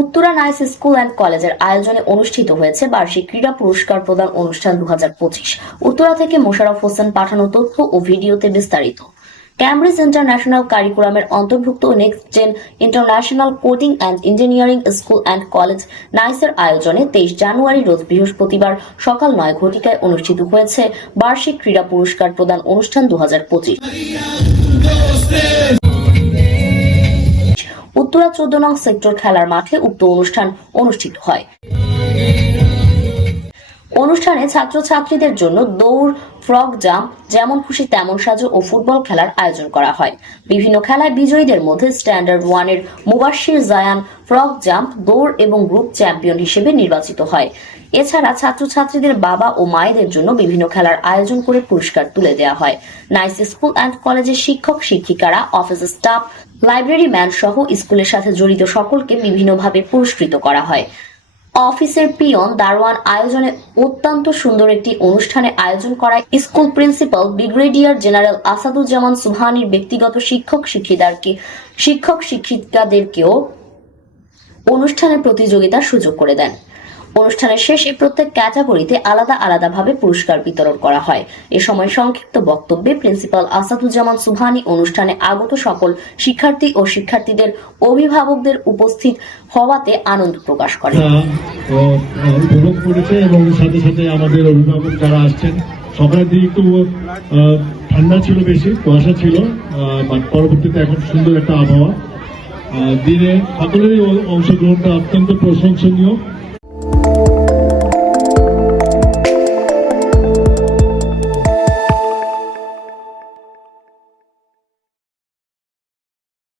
Uttara nice school and কলেজের আয়োজনে অনুষ্ঠিত হয়েছে বার্ষিক ক্রীড়া পুরস্কার প্রদান অনুষ্ঠান 2025। উত্তরা থেকে মোশাররফ হোসেন পাঠানো তথ্য ও ভিডিওতে বিস্তারিত। ক্যামব্রিজ ইন্টারন্যাশনাল কারিকুলামের অন্তর্ভুক্ত next gen international coding and engineering school and college নাইসের আয়োজনে 23 জানুয়ারি রোজ বৃহস্পতিবার সকাল 9 ঘটিকায় অনুষ্ঠিত হয়েছে বার্ষিক ক্রীড়া পুরস্কার প্রদান অনুষ্ঠান 2025। উত্তরা 14 নং সেক্টর খেলার মাঠে উক্ত অনুষ্ঠান অনুষ্ঠিত হয়। অনুষ্ঠানে ছাত্রছাত্রীদের জন্য দৌড়, ফ্রক জাম্প, যেমন খুশি তেমন সাজো ও ফুটবল খেলার আয়োজন করা হয়। বিভিন্ন খেলায় বিজয়ীদের মধ্যে স্ট্যান্ডার্ড 1-এর মুবাশশির জায়ান ফ্রক জাম্প, দৌড় এবং গ্রুপ চ্যাম্পিয়ন হিসেবে নির্বাচিত হয়। এছাড়া ছাত্রছাত্রীদের বাবা ও মায়েদের জন্য বিভিন্ন খেলার আয়োজন করে পুরস্কার তুলে দেওয়া হয়। নাইস স্কুল অ্যান্ড কলেজের শিক্ষক শিক্ষিকারা, অফিস স্টাফ, লাইব্রেরি ম্যান সহ স্কুলের সাথে জড়িত সকলকে বিভিন্নভাবে পুরস্কৃত করা হয়। অফিসের পিয়ন, দারোয়ান আয়োজনে অত্যন্ত সুন্দর একটি অনুষ্ঠানে আয়োজন করায় school principal brigadier general Asaduzzaman সুবহানীর ব্যক্তিগত শিক্ষক শিক্ষিকাদেরকেও অনুষ্ঠানের প্রতিযোগিতার সুযোগ করে দেন। অনুষ্ঠানের শেষে প্রত্যেক ক্যাটাগরিতে আলাদা আলাদাভাবে পুরস্কার বিতরণ করা হয়। এ সময় সংক্ষিপ্ত বক্তব্যে প্রিন্সিপাল আসাদুজ্জামান সুবহানী অনুষ্ঠানে আগত সকল শিক্ষার্থী ও শিক্ষার্থীদের অভিভাবকদের উপস্থিত হওয়াতে আনন্দ প্রকাশ করেন। উপভোগ করেছে এবং সাথে সাথে আমাদের অভিভাবক যারা আসছেন সকালের দিকে একটু ঠান্ডা ছিল, বেশি কুয়াশা ছিল, বাট পরবর্তীতে এখন সুন্দর একটা আবহাওয়া। দিনে সকলেরই অংশগ্রহণটা অত্যন্ত প্রশংসনীয়।